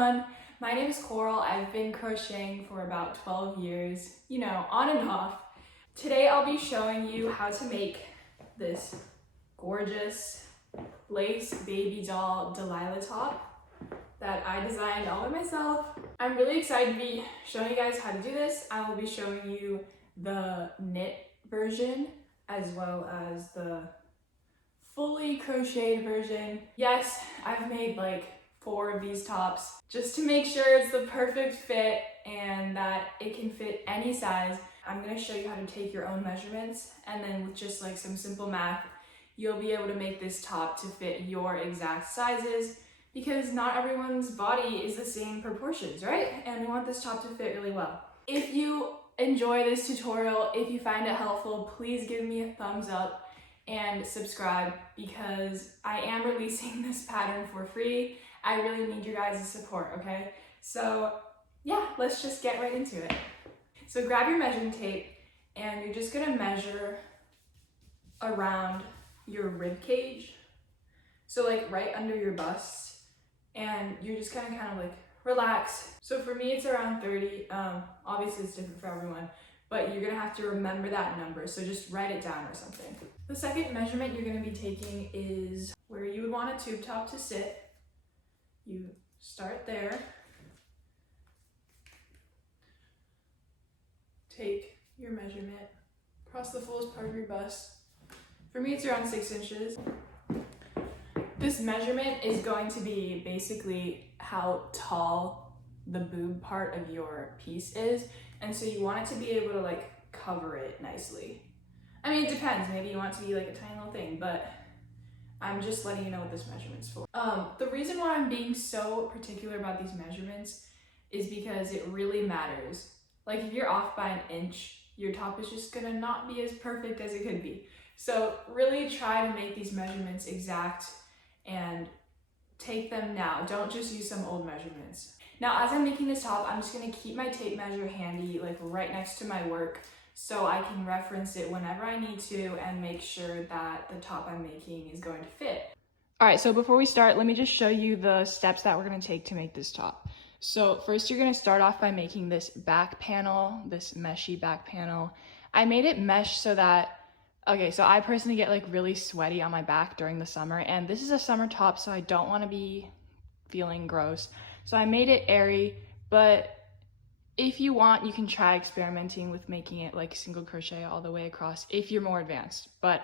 everyone, my name is Coral. I've been crocheting for about 12 years, on and off. Today I'll be showing you how to make this gorgeous lace baby doll Delilah top that I designed all by myself. I'm really excited to be showing you guys how to do this. I will be showing you the knit version as well as the fully crocheted version. Yes, I've made like 4 of these tops just to make sure it's the perfect fit and that it can fit any size. I'm going to show you how to take your own measurements, and then with just like some simple math, you'll be able to make this top to fit your exact sizes, because not everyone's body is the same proportions, right? And we want this top to fit really well. If you enjoy this tutorial, if you find it helpful, please give me a thumbs up and subscribe, because I am releasing this pattern for free. I really need your guys' support, okay? So yeah, let's just get right into it. So grab your measuring tape and you're just gonna measure around your rib cage. So like right under your bust, and you're just gonna kind of like relax. So for me, it's around 30. Obviously it's different for everyone, but you're gonna have to remember that number. So just write it down or something. The second measurement you're gonna be taking is where you would want a tube top to sit. You start there. Take your measurement across the fullest part of your bust. For me, it's around 6 inches. This measurement is going to be basically how tall the boob part of your piece is. And so you want it to be able to like cover it nicely. I mean, it depends. Maybe you want it to be like a tiny little thing, but I'm just letting you know what this measurement's for. The reason why I'm being so particular about these measurements is because it really matters. Like if you're off by an inch, your top is just gonna not be as perfect as it could be. So really try to make these measurements exact and take them now. Don't just use some old measurements. Now, as I'm making this top, I'm just gonna keep my tape measure handy, like right next to my work, so I can reference it whenever I need to and make sure that the top I'm making is going to fit. All right, so before we start, let me just show you the steps that we're gonna take to make this top. So first you're gonna start off by making this back panel, this meshy back panel. I made it mesh so that, okay, so I personally get like really sweaty on my back during the summer, and this is a summer top, so I don't wanna be feeling gross. So I made it airy, but if you want, you can try experimenting with making it like single crochet all the way across if you're more advanced, but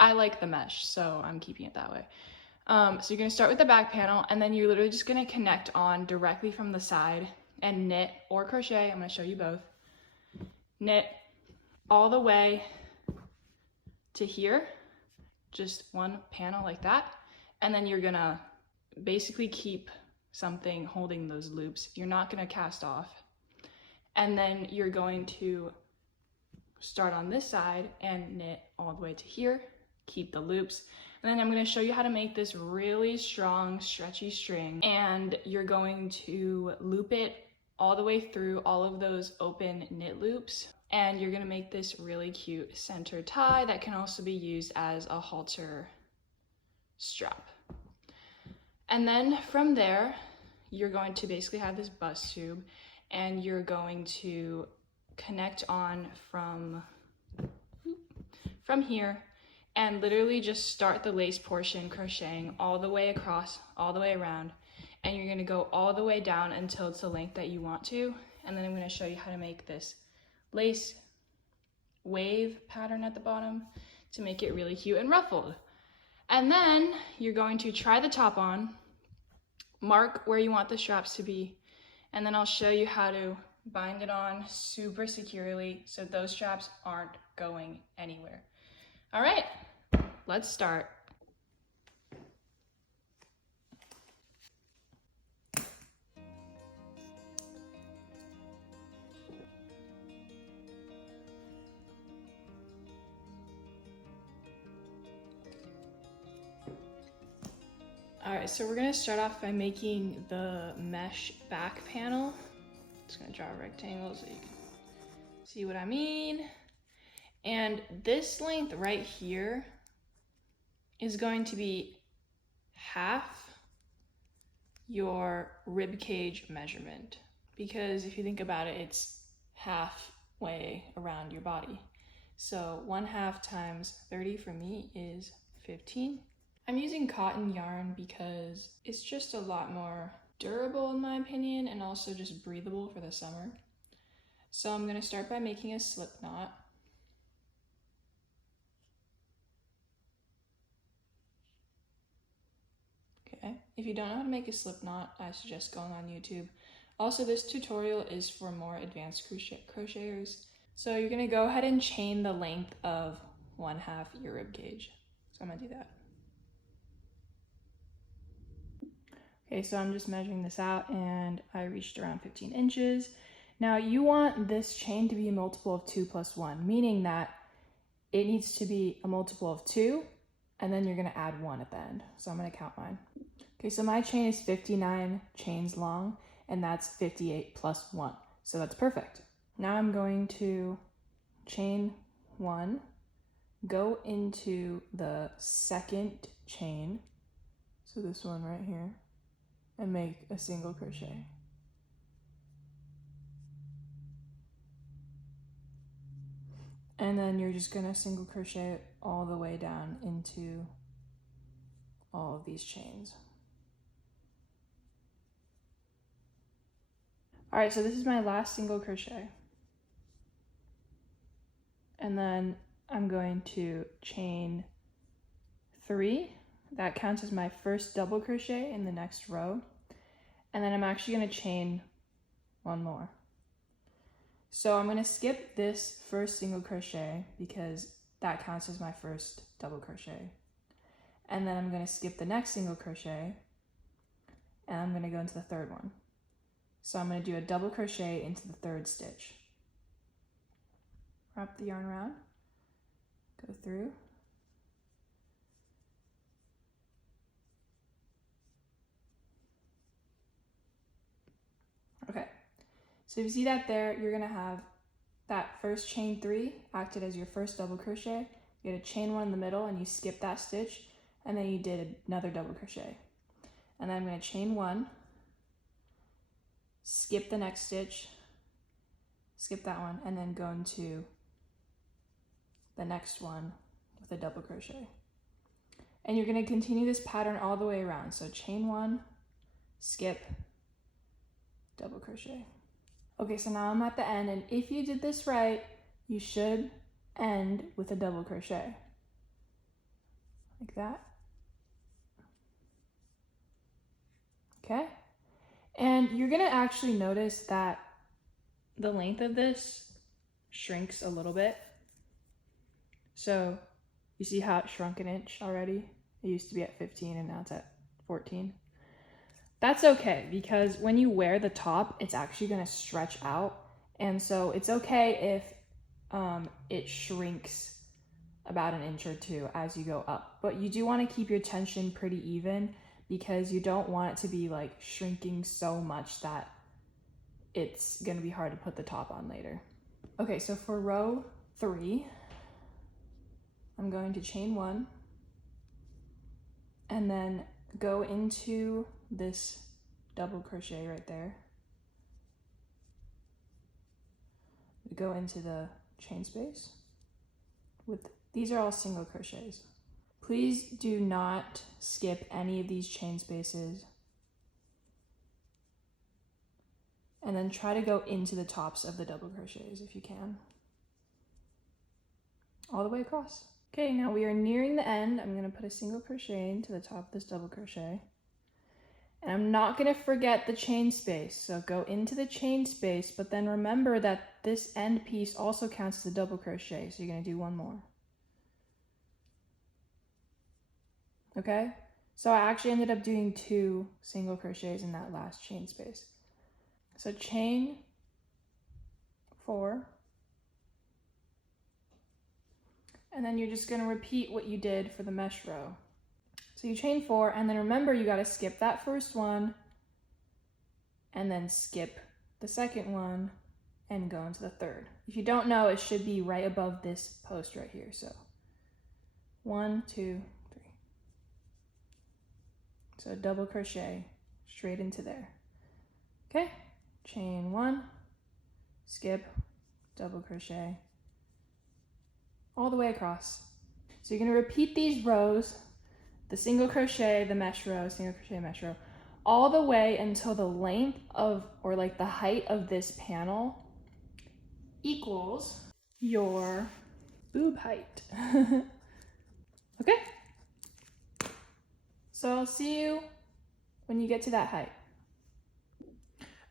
I like the mesh, so I'm keeping it that way. So you're gonna start with the back panel, and then you're literally just gonna connect on directly from the side and knit or crochet. I'm gonna show you both. Knit all the way to here, just one panel like that, and then you're gonna basically keep something holding those loops. You're not gonna cast off. And then you're going to start on this side and knit all the way to here, keep the loops. And then I'm gonna show you how to make this really strong, stretchy string. And you're going to loop it all the way through all of those open knit loops. And you're gonna make this really cute center tie that can also be used as a halter strap. And then from there, you're going to basically have this bust tube, and you're going to connect on from here and literally just start the lace portion crocheting all the way across, all the way around, and you're gonna go all the way down until it's the length that you want to. And then I'm gonna show you how to make this lace wave pattern at the bottom to make it really cute and ruffled. And then you're going to try the top on, mark where you want the straps to be, and then I'll show you how to bind it on super securely so those straps aren't going anywhere. All right, let's start. All right, so we're gonna start off by making the mesh back panel. Just gonna draw a rectangle so you can see what I mean. And this length right here is going to be half your rib cage measurement, because if you think about it, it's halfway around your body. So 1/2 times 30 for me is 15. I'm using cotton yarn because it's just a lot more durable in my opinion, and also just breathable for the summer. So I'm going to start by making a slip knot. Okay, if you don't know how to make a slip knot, I suggest going on YouTube. Also, this tutorial is for more advanced crocheters. So you're going to go ahead and chain the length of 1/2 your rib cage. So I'm going to do that. Okay, so I'm just measuring this out and I reached around 15 inches. Now you want this chain to be a multiple of 2 plus 1, meaning that it needs to be a multiple of 2, and then you're gonna add 1 at the end. So I'm gonna count mine. Okay, so my chain is 59 chains long, and that's 58 plus 1. So that's perfect. Now I'm going to chain 1, go into the second chain, so this one right here, and make a single crochet. And then you're just gonna single crochet all the way down into all of these chains. All right, so this is my last single crochet. And then I'm going to chain 3. That counts as my first double crochet in the next row. And then I'm actually gonna chain 1 more. So I'm gonna skip this first single crochet because that counts as my first double crochet. And then I'm gonna skip the next single crochet and I'm gonna go into the third one. So I'm gonna do a double crochet into the third stitch. Wrap the yarn around, go through. Okay, so if you see that there, you're gonna have that first chain 3 acted as your first double crochet. You had a chain 1 in the middle and you skip that stitch, and then you did another double crochet. And then I'm gonna chain 1, skip the next stitch, skip that one, and then go into the next one with a double crochet. And you're gonna continue this pattern all the way around. So chain 1, skip, double crochet. Okay, so now I'm at the end, and if you did this right, you should end with a double crochet. Like that. Okay? And you're gonna actually notice that the length of this shrinks a little bit. So you see how it shrunk an inch already? It used to be at 15 and now it's at 14. That's okay, because when you wear the top, it's actually gonna stretch out. And so it's okay if it shrinks about an inch or 2 as you go up. But you do wanna keep your tension pretty even, because you don't want it to be like shrinking so much that it's gonna be hard to put the top on later. Okay, so for row 3, I'm going to chain 1 and then go into this double crochet right there. Go into the chain space. These are all single crochets. Please do not skip any of these chain spaces. And then try to go into the tops of the double crochets if you can. All the way across. Okay, now we are nearing the end. I'm gonna put a single crochet into the top of this double crochet. And I'm not gonna forget the chain space. So go into the chain space, but then remember that this end piece also counts as a double crochet. So you're gonna do 1 more. Okay, so I actually ended up doing 2 single crochets in that last chain space. So chain 4, and then you're just gonna repeat what you did for the mesh row. So you chain 4, and then remember you gotta skip that first one, and then skip the second one, and go into the third. If you don't know, it should be right above this post right here. So 1, 2, 3. So double crochet straight into there. Okay, chain 1, skip, double crochet, all the way across. So you're gonna repeat these rows, the single crochet, the mesh row, single crochet, mesh row, all the way until the length of, or like the height of this panel equals your boob height. Okay? So I'll see you when you get to that height.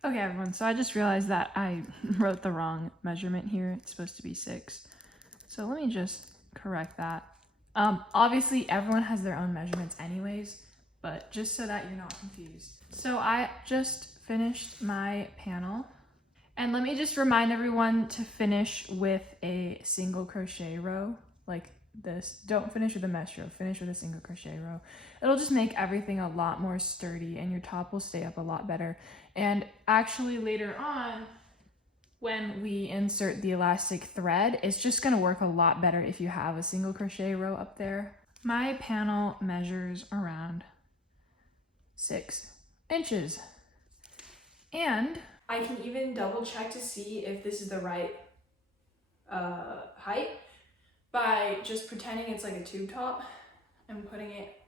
Okay everyone, so I just realized that I wrote the wrong measurement here. It's supposed to be 6. So let me just correct that. Obviously everyone has their own measurements anyways, but just so that you're not confused. So I just finished my panel, and let me just remind everyone to finish with a single crochet row like this. Don't finish with a mesh row, finish with a single crochet row. It'll just make everything a lot more sturdy and your top will stay up a lot better. And actually later on, when we insert the elastic thread, it's just gonna work a lot better if you have a single crochet row up there. My panel measures around 6 inches. And I can even double check to see if this is the right height by just pretending it's like a tube top and putting it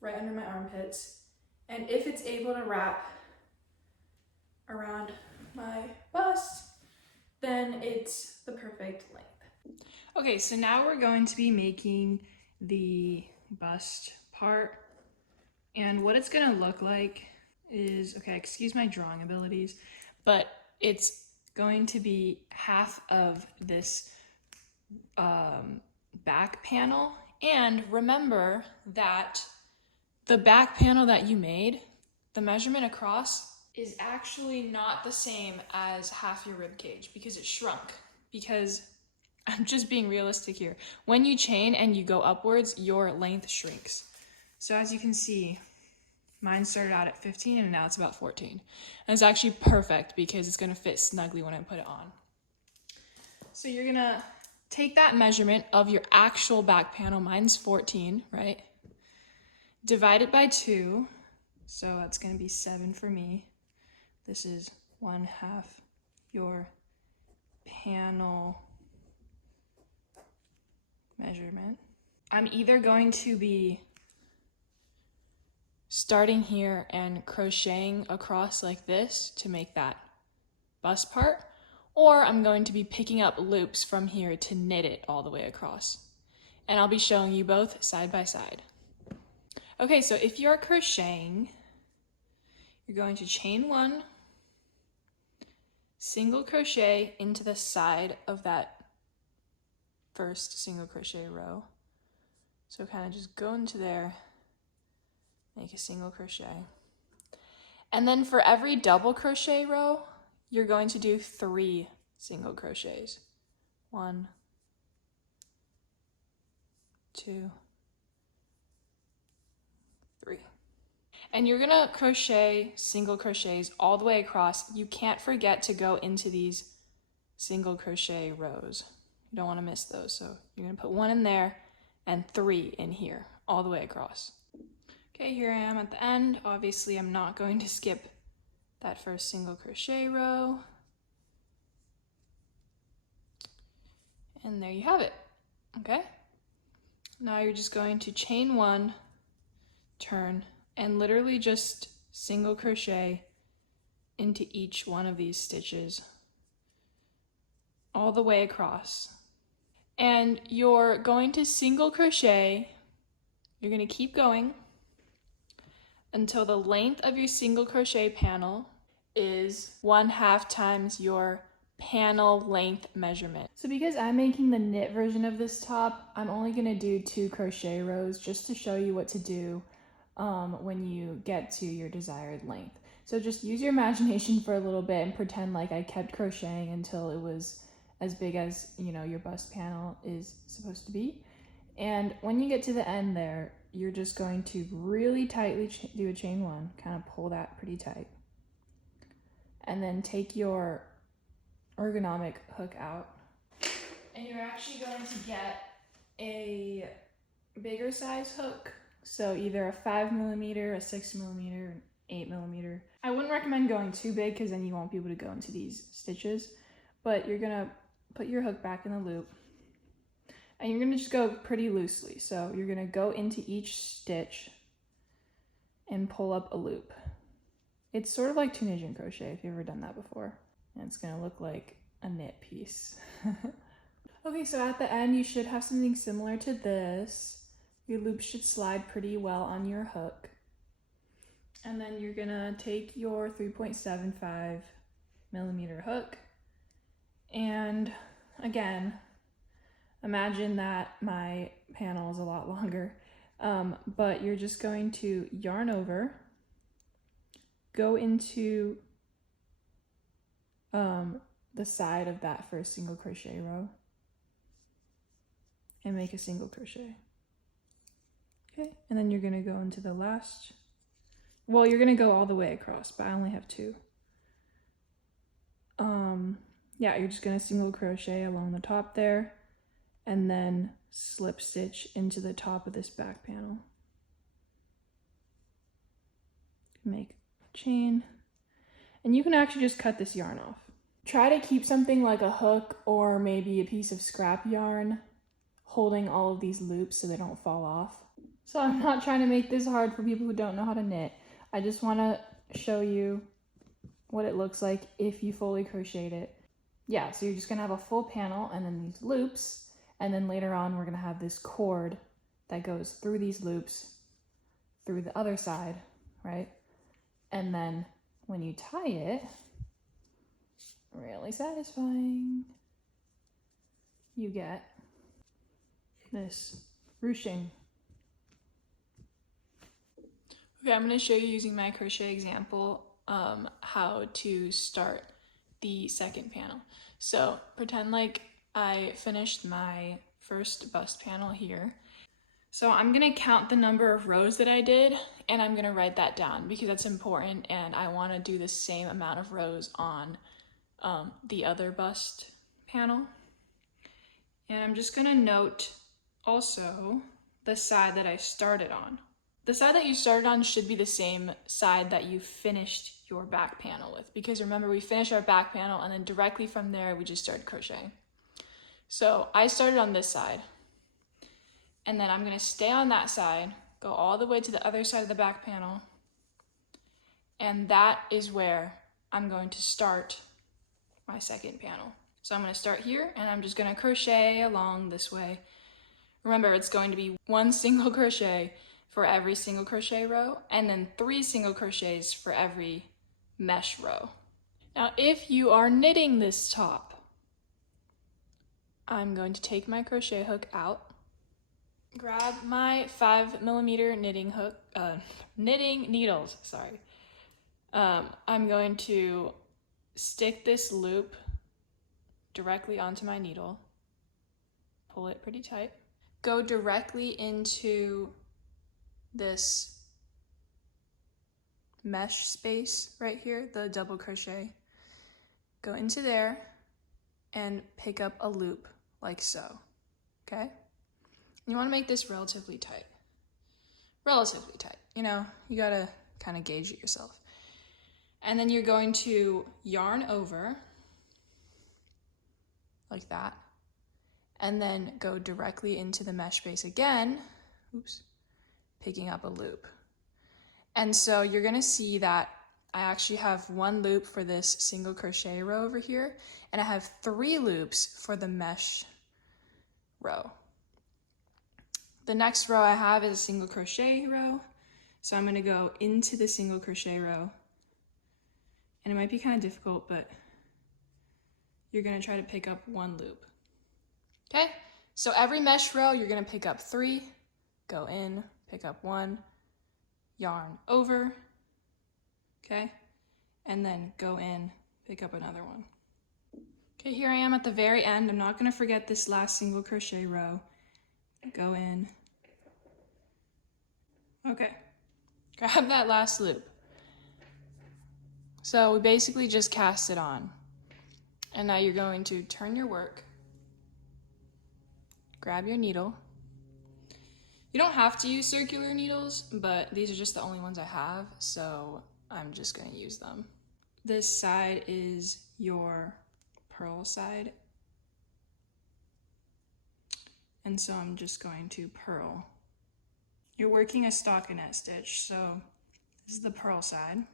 right under my armpits. And if it's able to wrap around my bust, then it's the perfect length. Okay, so now we're going to be making the bust part. And what it's gonna look like is, okay, excuse my drawing abilities, but it's going to be half of this back panel. And remember that the back panel that you made, the measurement across is actually not the same as half your rib cage because it shrunk. Because I'm just being realistic here. When you chain and you go upwards, your length shrinks. So as you can see, mine started out at 15 and now it's about 14. And it's actually perfect because it's gonna fit snugly when I put it on. So you're gonna take that measurement of your actual back panel, mine's 14, right? Divide it by 2, so that's gonna be 7 for me. This is 1/2 your panel measurement. I'm either going to be starting here and crocheting across like this to make that bust part, or I'm going to be picking up loops from here to knit it all the way across. And I'll be showing you both side by side. Okay, so if you're crocheting, you're going to chain 1, single crochet into the side of that first single crochet row. So kind of just go into there, make a single crochet. And then for every double crochet row, you're going to do 3 single crochets. 1, 2, 3. And you're gonna crochet single crochets all the way across. You can't forget to go into these single crochet rows. You don't wanna miss those. So you're gonna put 1 in there and 3 in here, all the way across. Okay, here I am at the end. Obviously, I'm not going to skip that first single crochet row. And there you have it, okay? Now you're just going to chain 1, turn, and literally just single crochet into each one of these stitches all the way across. And you're going to single crochet, you're going to keep going until the length of your single crochet panel is 1/2 times your panel length measurement. So because I'm making the knit version of this top, I'm only going to do 2 crochet rows just to show you what to do when you get to your desired length. So just use your imagination for a little bit and pretend like I kept crocheting until it was as big as, you know, your bust panel is supposed to be. And when you get to the end there, you're just going to really tightly do a chain 1, kind of pull that pretty tight. And then take your ergonomic hook out. And you're actually going to get a bigger size hook. So either a 5mm, a 6mm, 8mm. I wouldn't recommend going too big because then you won't be able to go into these stitches, but you're gonna put your hook back in the loop and you're gonna just go pretty loosely. So you're gonna go into each stitch and pull up a loop. It's sort of like Tunisian crochet if you've ever done that before. And it's gonna look like a knit piece. Okay, so at the end you should have something similar to this. Your loop should slide pretty well on your hook. And then you're gonna take your 3.75mm hook, and again, imagine that my panel is a lot longer, but you're just going to yarn over, go into the side of that first single crochet row, and make a single crochet. Okay, and then you're gonna go into the last, well, you're gonna go all the way across, but I only have 2. Yeah, you're just gonna single crochet along the top there, and then slip stitch into the top of this back panel. Make a chain, and you can actually just cut this yarn off. Try to keep something like a hook or maybe a piece of scrap yarn holding all of these loops so they don't fall off. So I'm not trying to make this hard for people who don't know how to knit. I just want to show you what it looks like if you fully crocheted it. Yeah, so you're just going to have a full panel and then these loops, and then later on we're going to have this cord that goes through these loops through the other side, right? And then when you tie it, really satisfying, you get this ruching. Okay, I'm going to show you using my crochet example how to start the second panel. So pretend like I finished my first bust panel here. So I'm going to count the number of rows that I did, and I'm going to write that down because that's important, and I want to do the same amount of rows on the other bust panel. And I'm just going to note also the side that I started on. The side that you started on should be the same side that you finished your back panel with, because remember, we finished our back panel and then directly from there we just started crocheting. So I started on this side, and then I'm going to stay on that side, go all the way to the other side of the back panel, and that is where I'm going to start my second panel. So I'm going to start here, and I'm just going to crochet along this way. Remember, it's going to be 1 single crochet for every single crochet row, and then 3 single crochets for every mesh row. Now, if you are knitting this top, I'm going to take my crochet hook out, grab my 5mm knitting hook, knitting needles, sorry. I'm going to stick this loop directly onto my needle, pull it pretty tight, go directly into this mesh space right here, the double crochet, go into there and pick up a loop like so, okay? You want to make this relatively tight, you know, you gotta kind of gauge it yourself. And then you're going to yarn over like that, and then go directly into the mesh space again, oops, picking up a loop. And so you're gonna see that I actually have 1 loop for this single crochet row over here, and I have 3 loops for the mesh row. The next row I have is a single crochet row, so I'm gonna go into the single crochet row, and it might be kind of difficult, but you're gonna try to pick up 1 loop. Okay, so every mesh row you're gonna pick up 3, go in, pick up 1, yarn over, okay, and then go in, pick up another one. Okay, here I am at the very end. I'm not gonna forget this last single crochet row. Go in, okay, grab that last loop. So we basically just cast it on. And now you're going to turn your work, grab your needle. You don't have to use circular needles, but these are just the only ones I have, so I'm just gonna use them. This side is your purl side. And so I'm just going to purl. You're working a stockinette stitch, so this is the purl side.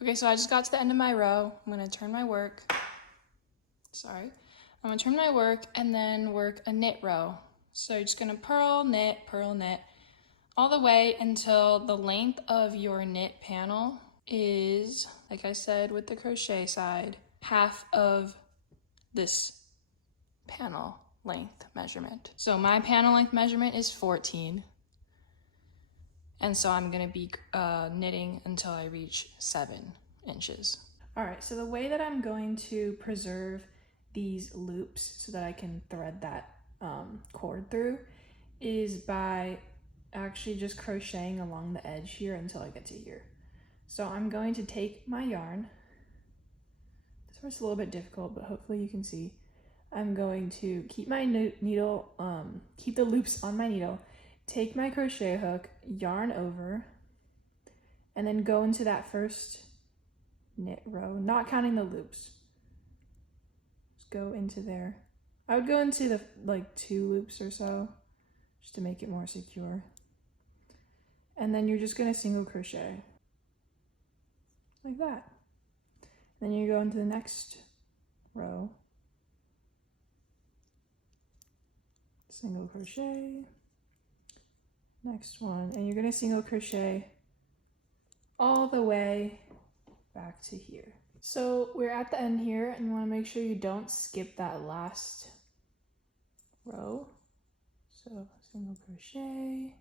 Okay, so I just got to the end of my row. I'm gonna turn my work. I'm gonna turn my work and then work a knit row. So you're just gonna purl, knit, all the way until the length of your knit panel is, like I said with the crochet side, half of this panel length measurement. So my panel length measurement is 14. And so I'm gonna be knitting until I reach 7 inches. All right, so the way that I'm going to preserve these loops so that I can thread that cord through is by actually just crocheting along the edge here until I get to here. So I'm going to take my yarn. This part's a little bit difficult, but hopefully you can see. I'm going to keep my needle, keep the loops on my needle, take my crochet hook, yarn over, and then go into that first knit row, not counting the loops. Just go into there. I would go into the like 2 loops or so, just to make it more secure. And then you're just gonna single crochet, like that. Then you go into the next row, single crochet, next one, and you're gonna single crochet all the way back to here. So we're at the end here, and you wanna make sure you don't skip that last row. So single crochet,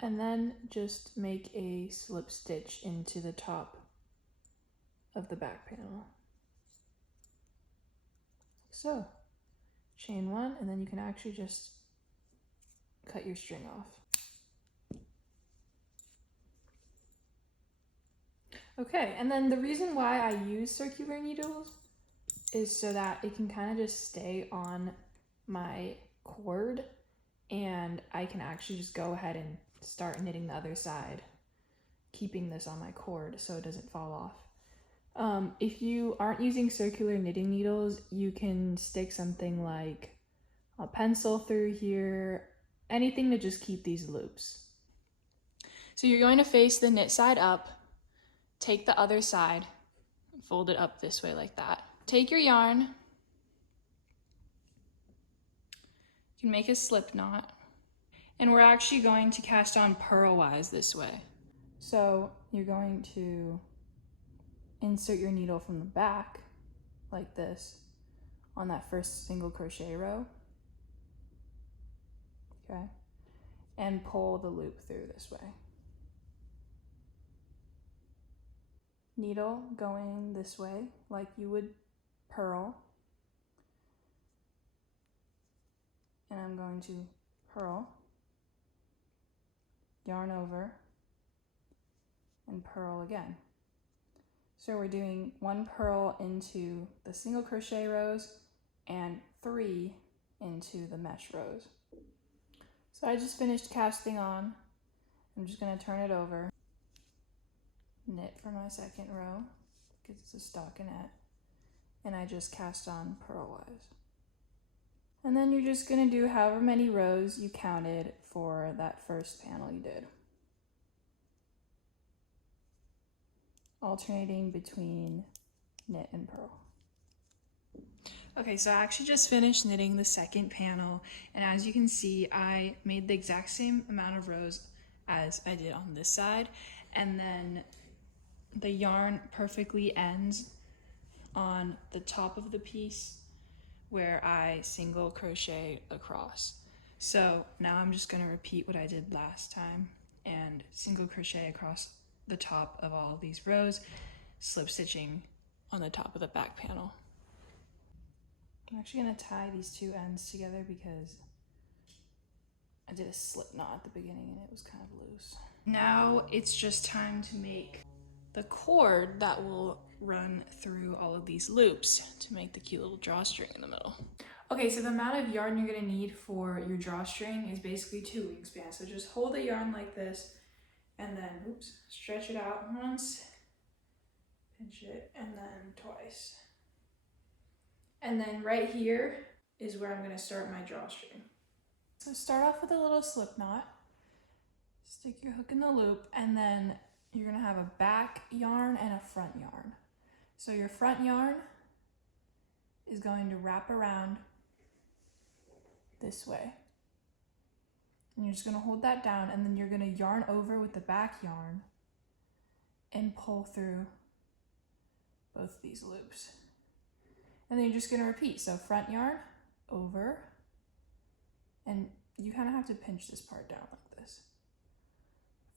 and then just make a slip stitch into the top of the back panel. So chain 1, and then you can actually just cut your string off. Okay, and then the reason why I use circular needles is so that it can kind of just stay on my cord, and I can actually just go ahead and start knitting the other side, keeping this on my cord so it doesn't fall off. If you aren't using circular knitting needles, you can stick something like a pencil through here, anything to just keep these loops. So you're going to face the knit side up, take the other side, fold it up this way like that. Take your yarn, you can make a slip knot, and we're actually going to cast on purlwise this way. So you're going to insert your needle from the back like this on that first single crochet row, okay, and pull the loop through this way. Needle going this way like you would purl, and I'm going to purl, yarn over, and purl again. So we're doing 1 purl into the single crochet rows and 3 into the mesh rows. So I just finished casting on. I'm just going to turn it over, knit for my second row because it's a stockinette, and I just cast on purlwise. And then you're just going to do however many rows you counted for that first panel you did, alternating between knit and purl. Okay, so I actually just finished knitting the second panel, and as you can see, I made the exact same amount of rows as I did on this side, and then the yarn perfectly ends on the top of the piece where I single crochet across. So now I'm just going to repeat what I did last time and single crochet across the top of all of these rows, slip stitching on the top of the back panel. I'm actually going to tie these 2 ends together because I did a slip knot at the beginning and it was kind of loose. Now it's just time to make the cord that will run through all of these loops to make the cute little drawstring in the middle. Okay, so the amount of yarn you're gonna need for your drawstring is basically 2 wingspans. So just hold the yarn like this and then, oops, stretch it out once, pinch it, and then twice. And then right here is where I'm gonna start my drawstring. So start off with a little slip knot, stick your hook in the loop, and then you're gonna have a back yarn and a front yarn. So your front yarn is going to wrap around this way. And you're just gonna hold that down, and then you're gonna yarn over with the back yarn and pull through both these loops. And then you're just gonna repeat. So front yarn, over, and you kind of have to pinch this part down like this.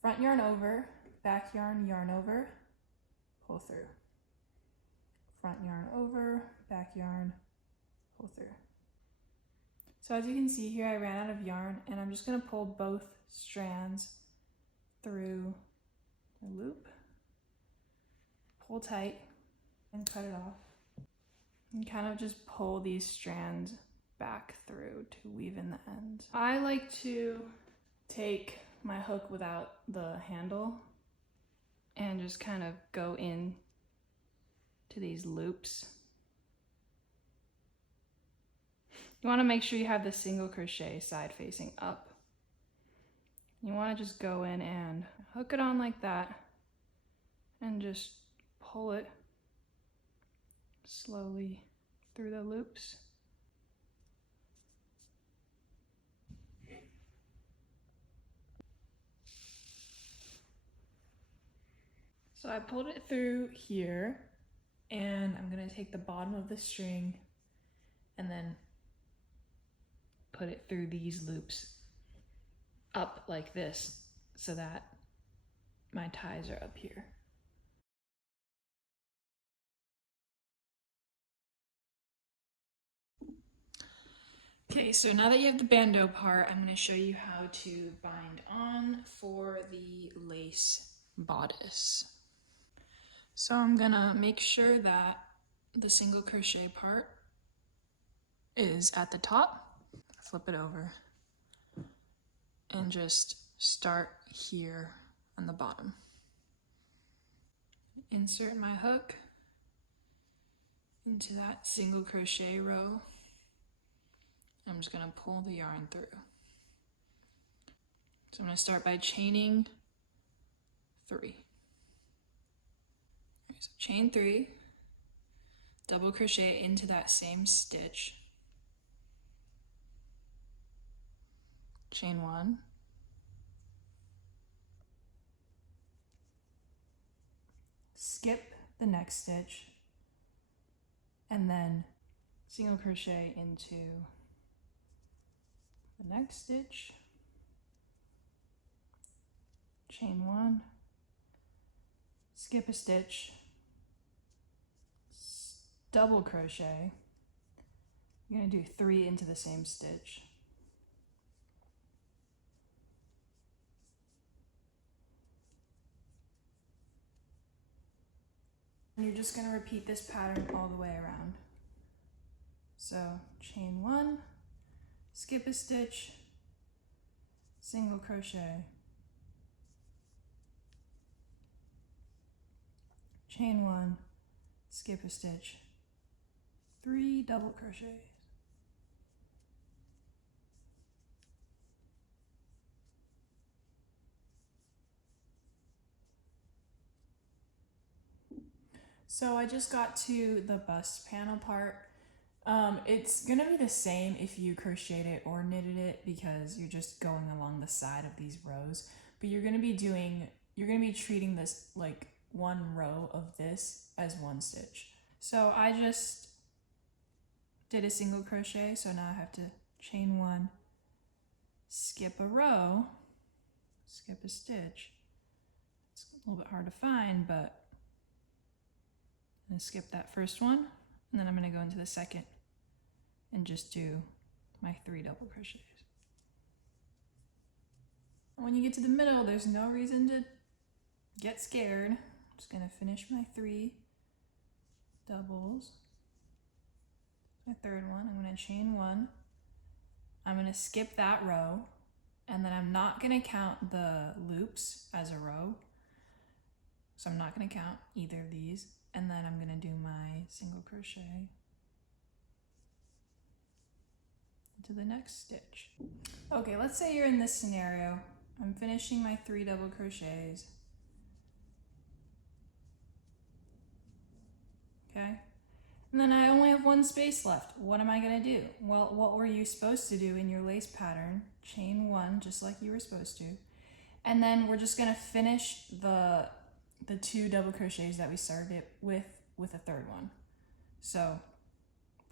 Front yarn over, back yarn over, pull through. Front yarn over, back yarn, pull through. So as you can see here, I ran out of yarn, and I'm just gonna pull both strands through the loop, pull tight, and cut it off. And kind of just pull these strands back through to weave in the ends. I like to take my hook without the handle and just kind of go in to these loops. You want to make sure you have the single crochet side facing up. You want to just go in and hook it on like that and just pull it slowly through the loops. So I pulled it through here, and I'm gonna take the bottom of the string and then put it through these loops up like this so that my ties are up here. Okay, so now that you have the bandeau part, I'm going to show you how to bind on for the lace bodice. So I'm going to make sure that the single crochet part is at the top, flip it over, and just start here on the bottom. Insert my hook into that single crochet row. I'm just going to pull the yarn through. So I'm going to start by chaining 3. Right, so chain 3, double crochet into that same stitch, chain 1, skip the next stitch, and then single crochet into the next stitch, chain 1, skip a stitch, double crochet. You're going to do 3 into the same stitch, and you're just going to repeat this pattern all the way around. So chain 1, skip a stitch, single crochet, chain 1, skip a stitch, 3 double crochets. So I just got to the bust panel part. It's gonna be the same if you crocheted it or knitted it because you're just going along the side of these rows, but you're gonna be treating this like one row of this as one stitch. So I just did a single crochet, so now I have to chain 1, skip a row, skip a stitch. It's a little bit hard to find, but I'm gonna skip that first one, and then I'm gonna go into the second and just do my 3 double crochets. When you get to the middle, there's no reason to get scared. I'm just gonna finish my 3 doubles. my third one. I'm going to chain 1. I'm going to skip that row, and then I'm not going to count the loops as a row. So I'm not going to count either of these. And then I'm going to do my single crochet into the next stitch. Okay, let's say you're in this scenario. I'm finishing my 3 double crochets. Okay, and then I only have 1 space left. What am I going to do? Well, what were you supposed to do in your lace pattern? Chain 1, just like you were supposed to. And then we're just going to finish the 2 double crochets that we started it with a third one. So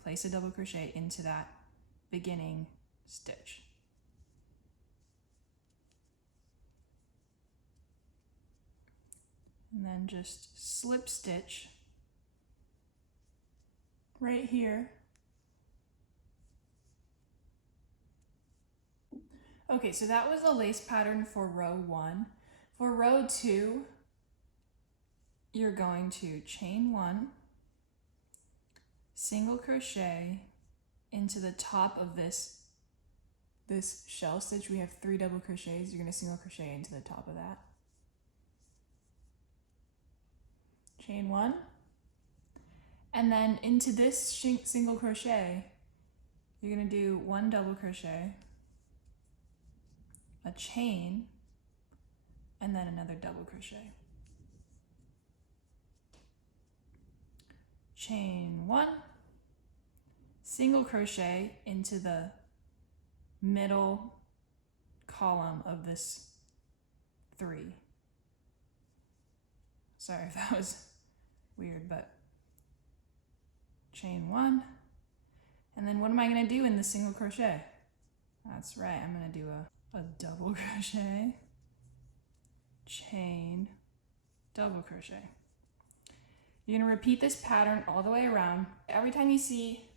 place a double crochet into that beginning stitch. And then just slip stitch right here. Okay, so that was the lace pattern for row 1. For row 2, you're going to chain 1, single crochet into the top of this shell stitch. We have 3 double crochets. You're going to single crochet into the top of that. Chain 1, and then into this single crochet, you're going to do 1 double crochet, a chain, and then another double crochet. Chain 1, single crochet into the middle column of this 3. Sorry if that was weird, but chain 1, and then what am I going to do in the single crochet? That's right, I'm going to do a double crochet, chain, double crochet. You're going to repeat this pattern all the way around. Every time you see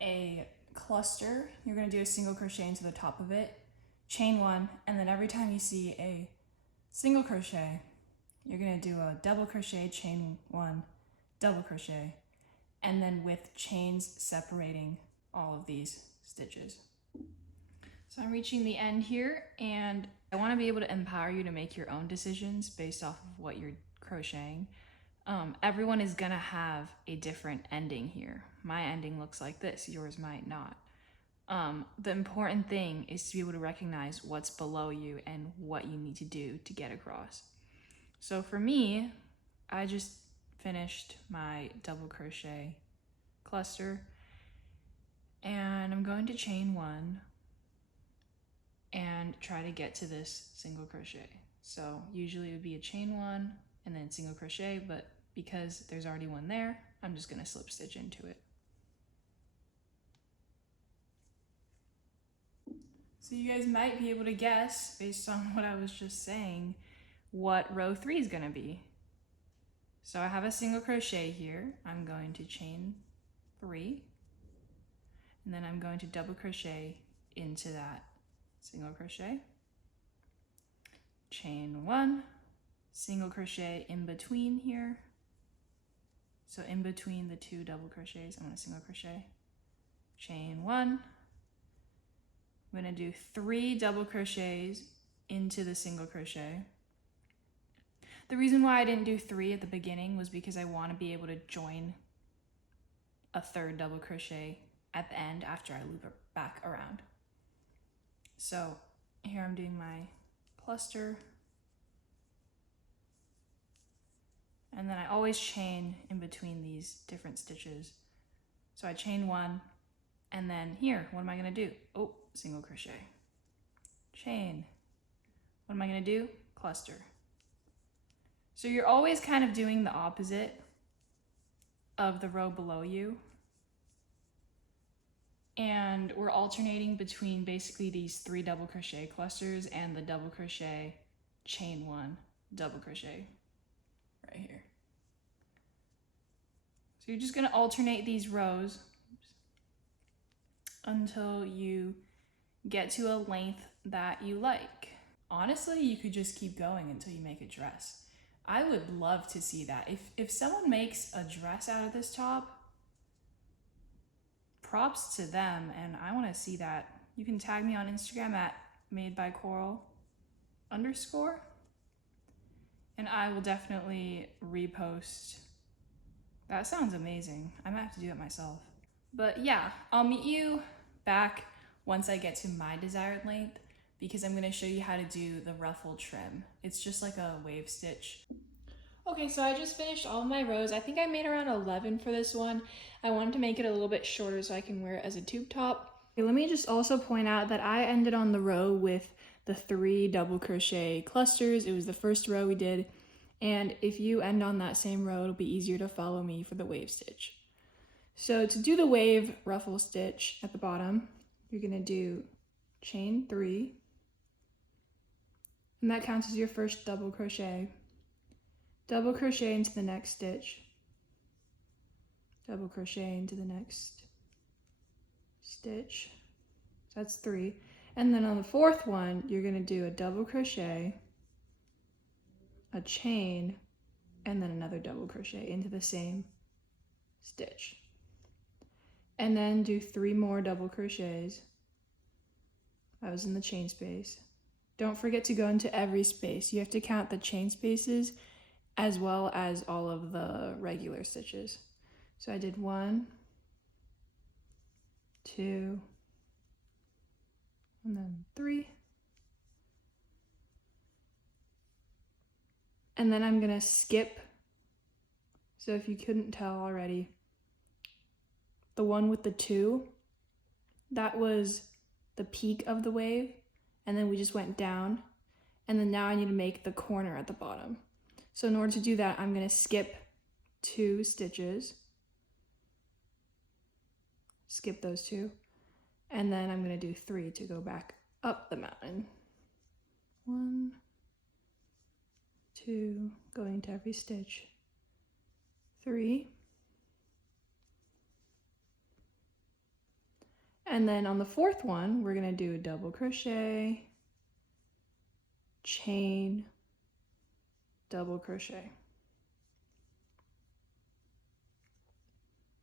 a cluster, you're going to do a single crochet into the top of it, chain 1, and then every time you see a single crochet, you're going to do a double crochet, chain 1, double crochet, and then with chains separating all of these stitches. So I'm reaching the end here, and I want to be able to empower you to make your own decisions based off of what you're crocheting. Everyone is gonna have a different ending here. My ending looks like this, yours might not. The important thing is to be able to recognize what's below you and what you need to do to get across. So for me, I just finished my double crochet cluster, and I'm going to chain 1 and try to get to this single crochet. So usually it would be a chain 1 and then single crochet, but because there's already one there, I'm just gonna slip stitch into it. So you guys might be able to guess, based on what I was just saying, what row 3 is gonna be. So I have a single crochet here. I'm going to chain 3, and then I'm going to double crochet into that single crochet, chain 1, single crochet in between here. So in between the 2 double crochets, I'm going to single crochet, chain 1. I'm going to do 3 double crochets into the single crochet. The reason why I didn't do 3 at the beginning was because I want to be able to join a 3rd double crochet at the end after I loop it back around. So here I'm doing my cluster, and then I always chain in between these different stitches. So I chain 1, and then here, what am I going to do? Oh, single crochet, chain. What am I going to do? Cluster. So you're always kind of doing the opposite of the row below you. And we're alternating between basically these 3 double crochet clusters and the double crochet, chain 1, double crochet right here. So you're just going to alternate these rows until you get to a length that you like. Honestly, you could just keep going until you make a dress. I would love to see that. If someone makes a dress out of this top, props to them, and I want to see that. You can tag me on Instagram at madebycoral_, and I will definitely repost. That sounds amazing. I might have to do it myself. But yeah, I'll meet you back once I get to my desired length, because I'm going to show you how to do the ruffle trim. It's just like a wave stitch. Okay, so I just finished all of my rows. I think I made around 11 for this one. I wanted to make it a little bit shorter so I can wear it as a tube top. Okay, let me just also point out that I ended on the row with the 3 double crochet clusters. It was the first row we did. And if you end on that same row, it'll be easier to follow me for the wave stitch. So to do the wave ruffle stitch at the bottom, you're gonna do chain 3, and that counts as your first double crochet. Double crochet into the next stitch, double crochet into the next stitch. So that's 3. And then on the 4th one, you're gonna do a double crochet, a chain, and then another double crochet into the same stitch. And then do 3 more double crochets. I was in the chain space. Don't forget to go into every space. You have to count the chain spaces as well as all of the regular stitches. So I did 1, 2, and then 3. And then I'm gonna skip. So if you couldn't tell already, the one with the 2, that was the peak of the wave, and then we just went down, and then now I need to make the corner at the bottom. So in order to do that, I'm gonna skip 2 stitches, skip those 2, and then I'm gonna do 3 to go back up the mountain. 1, 2, going to every stitch, 3, and then on the 4th one, we're gonna do a double crochet, chain, double crochet.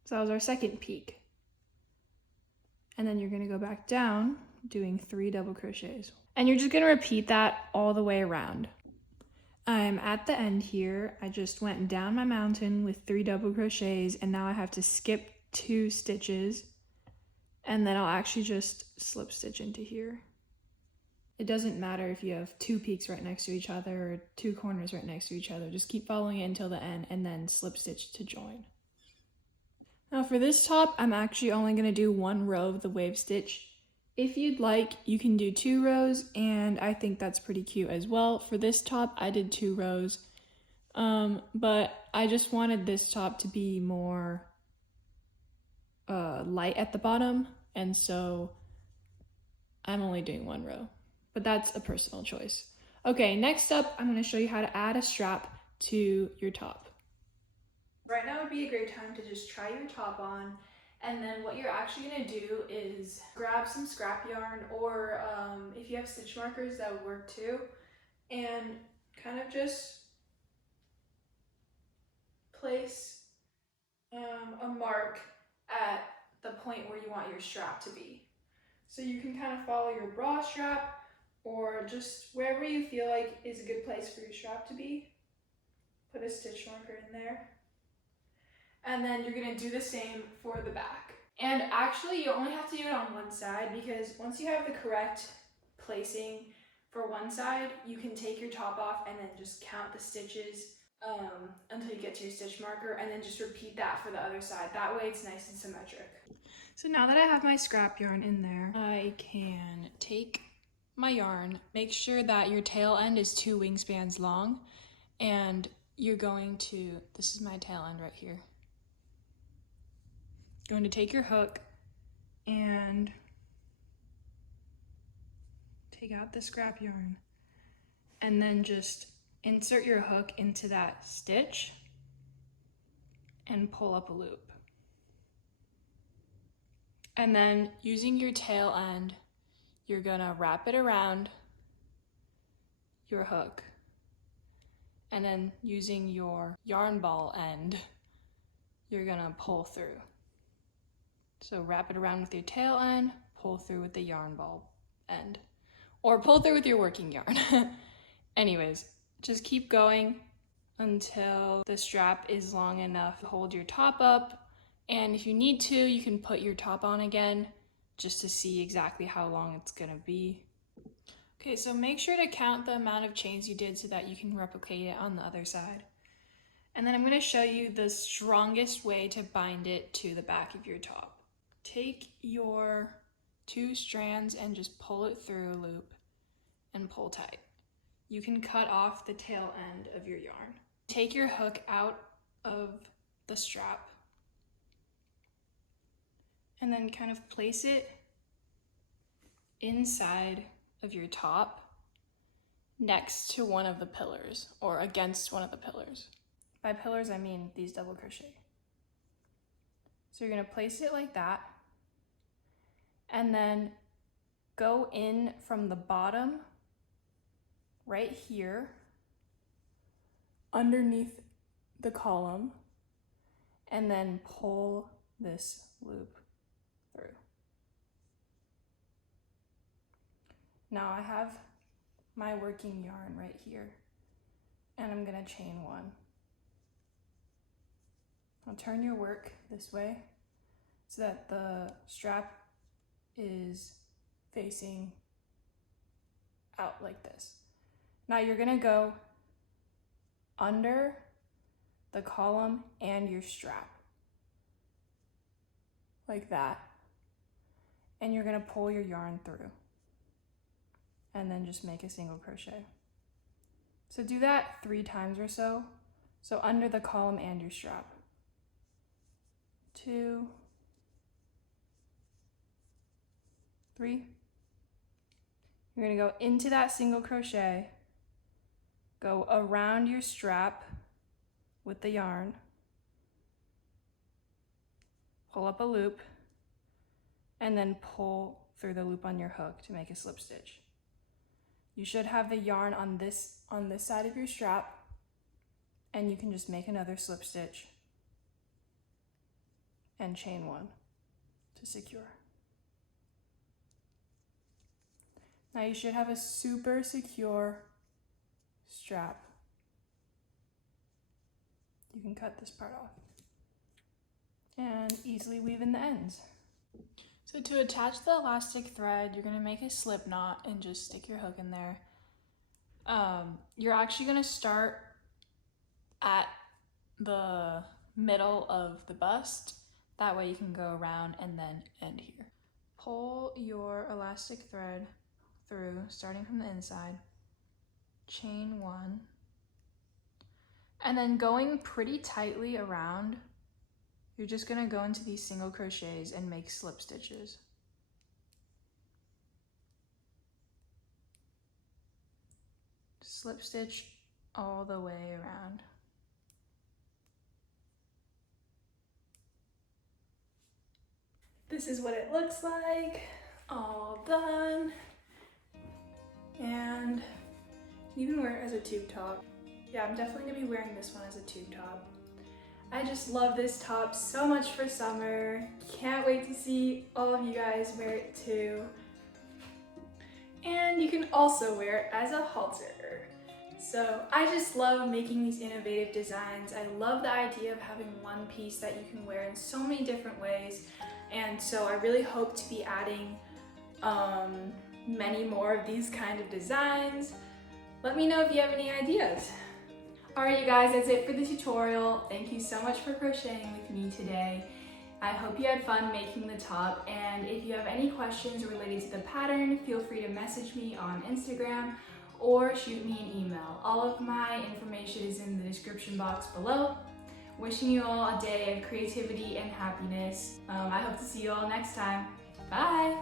So that was our second peak. And then you're gonna go back down, doing 3 double crochets. And you're just gonna repeat that all the way around. I'm at the end here. I just went down my mountain with 3 double crochets, and now I have to skip 2 stitches, and then I'll actually just slip stitch into here. It doesn't matter if you have 2 peaks right next to each other or 2 corners right next to each other. Just keep following it until the end and then slip stitch to join. Now for this top, I'm actually only going to do 1 row of the wave stitch. If you'd like, you can do 2 rows, and I think that's pretty cute as well. For this top, I did 2 rows, but I just wanted this top to be more light at the bottom, and so I'm only doing 1 row. But that's a personal choice. Okay, next up, I'm going to show you how to add a strap to your top. Right now would be a great time to just try your top on, and then what you're actually going to do is grab some scrap yarn, or if you have stitch markers, that would work too, and kind of just place a mark at the point where you want your strap to be. So you can kind of follow your bra strap, or just wherever you feel like is a good place for your strap to be. Put a stitch marker in there. And then you're gonna do the same for the back. And actually you only have to do it on one side, because once you have the correct placing for one side, you can take your top off and then just count the stitches until you get to your stitch marker, and then just repeat that for the other side. That way it's nice and symmetric. So now that I have my scrap yarn in there, I can take my yarn, make sure that your tail end is 2 wingspans long, and you're going to, this is my tail end right here, going to take your hook and take out the scrap yarn, and then just insert your hook into that stitch and pull up a loop. And then using your tail end, you're gonna wrap it around your hook, and then using your yarn ball end, you're gonna pull through. So wrap it around with your tail end, pull through with the yarn ball end, or pull through with your working yarn. Anyways, just keep going until the strap is long enough to hold your top up. And if you need to, you can put your top on again just to see exactly how long it's gonna be. Okay, so make sure to count the amount of chains you did so that you can replicate it on the other side. And then I'm gonna show you the strongest way to bind it to the back of your top. Take your 2 strands and just pull it through a loop and pull tight. You can cut off the tail end of your yarn. Take your hook out of the strap and then kind of place it inside of your top next to one of the pillars or against one of the pillars. By pillars, I mean these double crochet. So you're gonna place it like that and then go in from the bottom right here underneath the column and then pull this loop through. Now I have my working yarn right here and I'm gonna chain 1. I'll turn your work this way so that the strap is facing out like this. Now you're gonna go under the column and your strap like that, and you're gonna pull your yarn through and then just make a single crochet. So do that 3 times or so. So under the column and your strap. 2, 3. You're gonna go into that single crochet, go around your strap with the yarn, pull up a loop, and then pull through the loop on your hook to make a slip stitch. You should have the yarn on this side of your strap, and you can just make another slip stitch and chain 1 to secure. Now you should have a super secure strap. You can cut this part off and easily weave in the ends. So to attach the elastic thread, you're gonna make a slip knot and just stick your hook in there. You're actually gonna start at the middle of the bust. That way you can go around and then end here. Pull your elastic thread through, starting from the inside, chain 1, and then going pretty tightly around, you're just gonna go into these single crochets and make slip stitches. Slip stitch all the way around. This is what it looks like, all done. And you can wear it as a tube top. Yeah, I'm definitely gonna be wearing this one as a tube top. I just love this top so much for summer. Can't wait to see all of you guys wear it too. And you can also wear it as a halter. So I just love making these innovative designs. I love the idea of having one piece that you can wear in so many different ways. And so I really hope to be adding many more of these kind of designs. Let me know if you have any ideas. Alright you guys, that's it for the tutorial. Thank you so much for crocheting with me today. I hope you had fun making the top, and if you have any questions related to the pattern, feel free to message me on Instagram or shoot me an email. All of my information is in the description box below. Wishing you all a day of creativity and happiness. I hope to see you all next time. Bye!